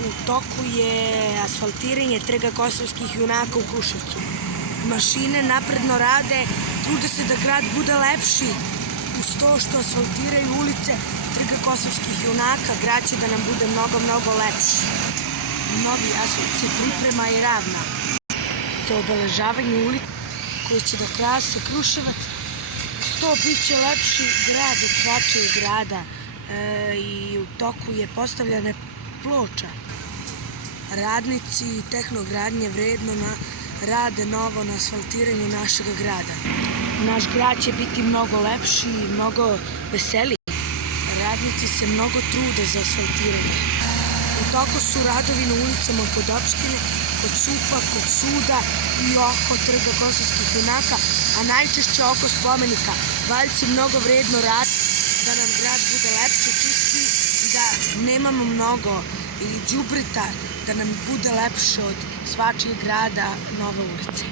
U toku je asfaltiranje Trga kosovskih junaka u Kruševcu. Mašine napredno rade, trude se da grad bude lepši. Uz to što asfaltiraju ulice Trga kosovskih junaka, grad će da nam bude mnogo lepši. Novi asfalt se priprema i ravna. Za obeležavanje ulica koji će da krase Kruševac. To bit će lepši grad od svačijeg grada i u toku je postavljena ploča. Radnici Tehnogradnje vredno rade novo na asfaltiranju našeg grada. Naš grad će biti mnogo lepši i mnogo veseliji. Radnici se mnogo trude za asfaltiranje. U toku su radovi na ulicama kod opštine, kod SUP-a, kod suda i oko Trga kosovskih junaka, a najčešće oko spomenika. Valjci mnogo vredno rade da nam grad bude lepši, čistiji i da nemamo mnogo đubreta, da nam bude lepše od svačijeg grada nove ulice.